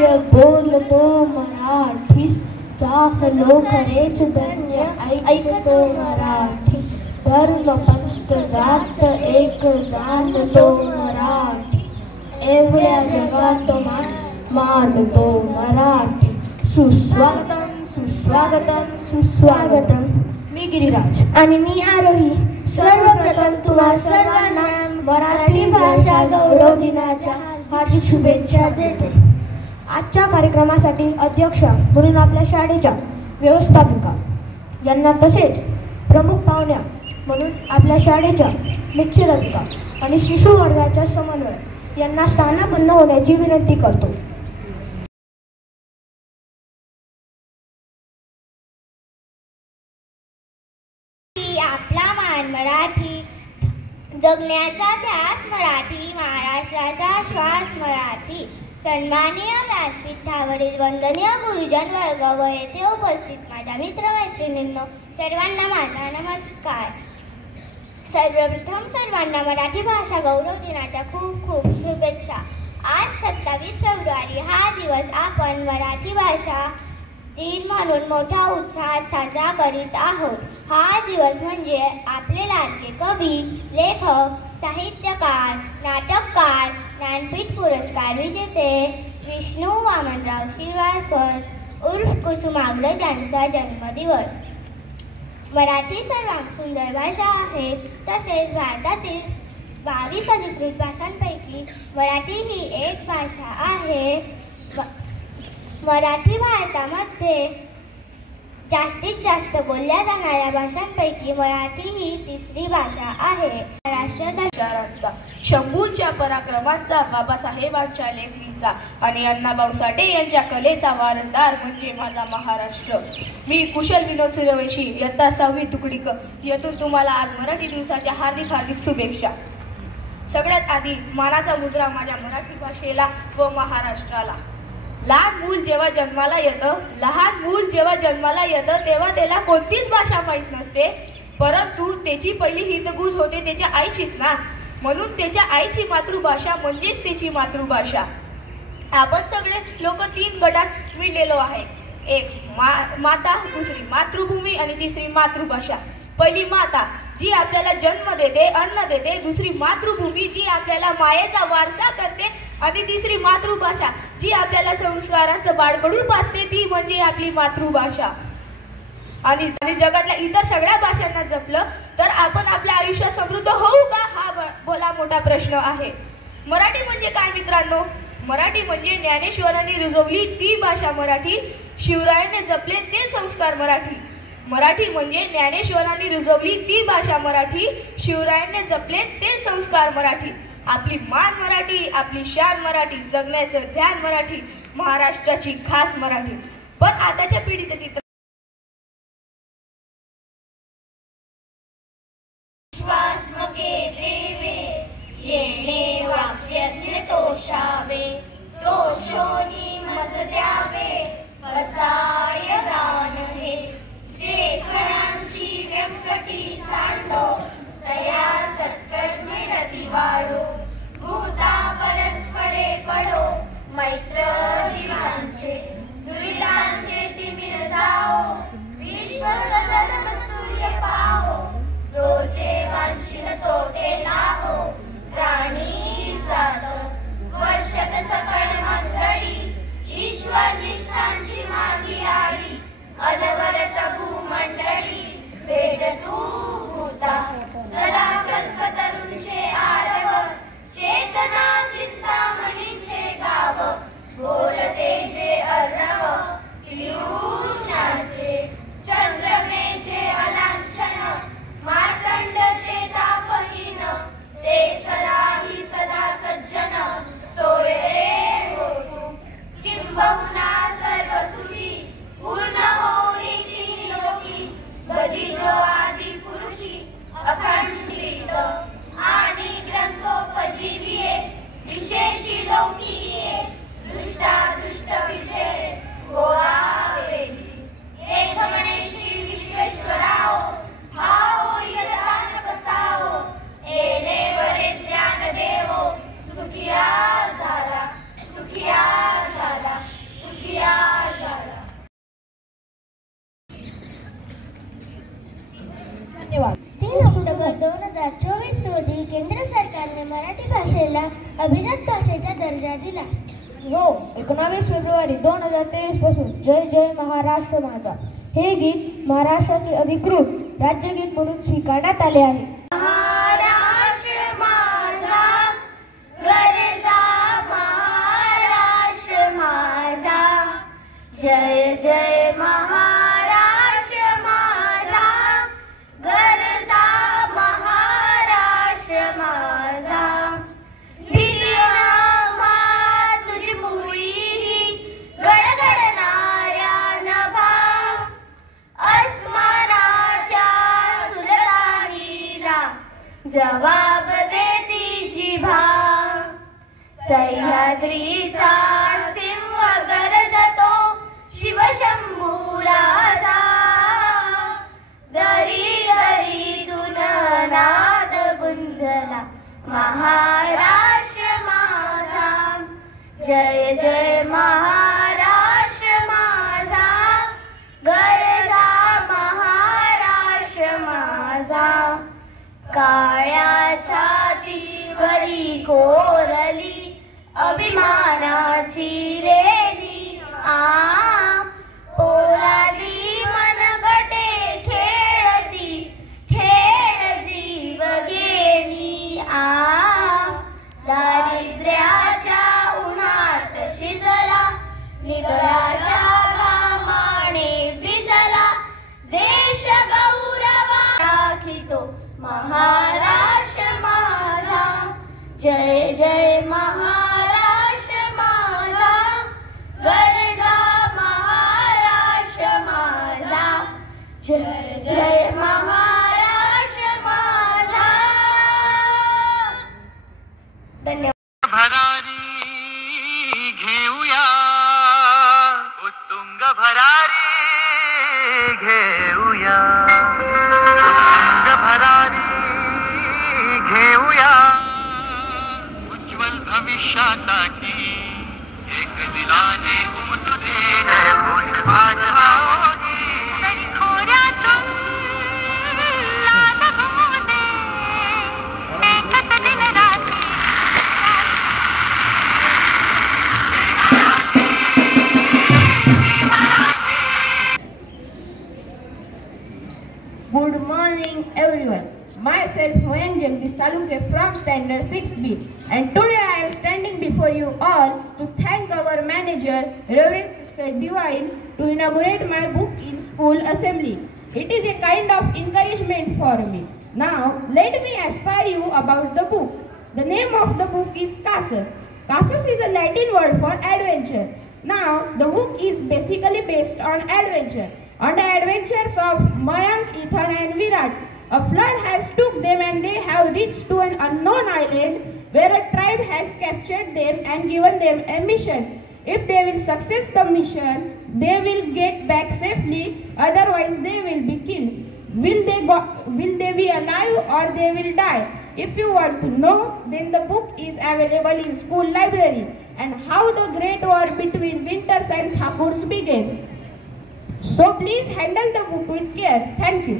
दिव्य बोलतो मराठी, चाहलो खरेच धन्य ऐकतो मराठी, धर्म पंथ जात एक जाणतो मराठी, एवढ्या जगात मानतो मराठी. सुस्वागतम सुस्वागतम सुस्वागतम. मी गिरिराज आणि मी आरोही. सर्वप्रथम तुम्हा सर्वांना मराठी भाषा गौरव दिनाच्या हार्दिक शुभेच्छा देते. आजच्या कार्यक्रमासाठी अध्यक्ष म्हणून आपल्या शाळेच्या व्यवस्थापिका यांना, तसेच प्रमुख पाहुण्या म्हणून आपल्या शाळेच्या मुख्याध्यापिका आणि शिशु वर्गाच्या समन्वयक यांना स्थानापन्न होण्याची विनंती करतो. आपला मान मराठी, जगण्याचा ध्यास मराठी, महाराष्ट्राचा श्वास मराठी. सन्माननीय व्यासपीठावरील वंदनीय गुरुजन वर्ग व येथे उपस्थित माझ्या मित्रमैत्रिणींनो, सर्वांना माझा नमस्कार. सर्वप्रथम सर्वांना मराठी भाषा गौरव दिनाच्या खूप खूप शुभेच्छा. आज 27 फेब्रुवारी हा दिवस आपण मराठी भाषा दिन म्हणून मोठ्या उत्साहात साजरा करीत आहोत. हा दिवस म्हणजे आपले लाडके कवी, लेखक, साहित्यकार, नाटककार, ज्ञानपीठ पुरस्कार विजेते विष्णू वामनराव शिरवाडकर उर्फ कुसुमाग्रज यांचा जन्मदिवस. मराठी सर्वात सुंदर भाषा आहे. तसेच भारतातील 22 अधिकृत भाषांपैकी मराठी ही एक भाषा आहे. मराठी भारतामध्ये जास्तीत जास्त बोलल्या जाणाऱ्या भाषांपैकी मराठी ही तिसरी भाषा आहे. महाराष्ट्राचा शंभूच्या पराक्रमाचा, बाबासाहेबांच्या लेखणीचा आणि अण्णाभाऊ साठे यांच्या कलेचा वारसदार म्हणजे माझा महाराष्ट्र. मी कुशल विनोद सूर्यवंशी, इयत्ता 6वी तुकडी क, येथून तुम्हाला आज मराठी दिवसाच्या हार्दिक हार्दिक शुभेच्छा. सगळ्यात आधी मानाचा मुजरा माझ्या मराठी भाषेला व महाराष्ट्राला. लहान मूल जेव्हा जन्माला येतं तेव्हा त्याला कोणतीच भाषा माहीत नसते, परंतु त्याची पहिली हितगुज होते त्याच्या आईशीच ना. म्हणून त्याच्या आईची मातृभाषा म्हणजेच त्याची मातृभाषा. आपण सगळे लोक 3 गटात मिळलेलो आहे. एक माता, दुसरी मातृभूमी आणि तिसरी मातृभाषा. पहिली माता जी आपल्याला जन्म देते, अन्न देते, दुसरी मातृभूमी जी आपल्याला मायेचा वारसा करते आणि तिसरी मातृभाषा जी आपल्याला संस्कारांचं बाळकडू पाजते, ती म्हणजे आपली मातृभाषा. आणि जगातल्या इतर सगळ्या भाषांना जपलं तर आपण आपल्या आयुष्यात समृद्ध होऊ का, हा भला मोठा प्रश्न आहे. मराठी म्हणजे काय मित्रांनो? मराठी म्हणजे ज्ञानेश्वरांनी रुजवली ती भाषा मराठी, शिवरायांनी जपले ते संस्कार मराठी. मराठी म्हणजे ज्ञानेश्वरांनी रुजवली ती भाषा मराठी, शिवरायांनी जपले ते संस्कार मराठी. आपली मान मराठी, आपली शान मराठी, जगण्याचं ध्यान मराठी, महाराष्ट्राची खास मराठी. पण आताच्या पिढीचं चित्र येणे वाक्यज्ञ तोषावे, तोषोनी मज द्यावे, कसाय गान हे. जे खणांची व्यंकटी सांडो, तया सत्कर्मी रती वाढो, भूता परस्परे पडो, मैत्र जीवांचे, दुरितांचे तिमिर जाओ, विश्व सदन सूर्य पाहो, जो जे वांछिल तोटे लाहो, प्राणी जात वर्षत सकळ मंडळी, ईश्वर निष्ठांची मागी आली, अनवरत भूमंडळी, भेट तू भूता, चला कल्पतरूंचे आरव, चेतना चिंतामणीचे गाव, बोलते जे अर्णव, पियुषांचे, चंद्रमेचे अलांछन, मार्तंडचे तापहीन, ते सदाही सदा सज्जन, सोय रे हो तू, किंबहुना सर्व सुखी, पूर्ण होई अभिजात भाषेचा दर्जा दिला. हो, 19 फेब्रुवारी 2023 पासून जय जय महाराष्ट्र माझा हे गीत महाराष्ट्राचे अधिकृत राज्यगीत म्हणून स्वीकारण्यात आले आहे. महाराष्ट्र माझा गरजा महाराष्ट्र माझा जय जय महाराष्ट्र माझा गरजा महाराष्ट्र माझा भिरनामा तुझी मुळी ही गडगडणाऱ्या नभा अस्मानाच्या सुलतानीला जवाब देती जिभा सह्याद्रीचा सिंह गरजतो शिवशंभूराजा दरी दरीतून नाद गुंजला महाराष्ट्र माझा जय जय महाराष्ट्र माझा गरजा महाराष्ट्र माझा काळ्या छातीवरी कोरली अभिमानाची रेणी पोलादी मनगटे खेळती खेळ जीव घेणी दारिद्र्याच्या उन्हात शिजला निगळाच्या घामाने भिजला देश गौरवा राखितो महाराष्ट्र माझा जय जय महाराष्ट्र माझा गरजा महाराष्ट्र माझा जय जय महाराष्ट्र माझा. धन्यवाद. भरारी घेऊया उत्तुंग भरारी घेऊया उत्तुंग भरारी घेऊया उज्ज्वल भविष्यासाठी एक दिलाने उमटू दे घोष वाजवाओनी तरी खोऱ्यातून लाल होऊ दे एकच दिन रात्री. Good morning everyone. Myself Hoyan Jagdish Salunke from Standard 6B, and today I am standing before you all to thank our manager Reverend Sister Divine to inaugurate my book in school assembly. It is a kind of encouragement for me. Now let me aspire you about the book. The name of the book is Casus. Casus is a Latin word for adventure. Now the book is basically based on adventure. On the adventures of Mayank, Ethan and Virat, a flood has took them and they have reached to an unknown island where a tribe has captured them and given them a mission. If they will success the mission, they will get back safely, otherwise they will be killed. Will they be alive or they will die? If you want to know, then the book is available in school library. And how the great war between Winters and Thakurs began. So please handle the book with care. Thank you.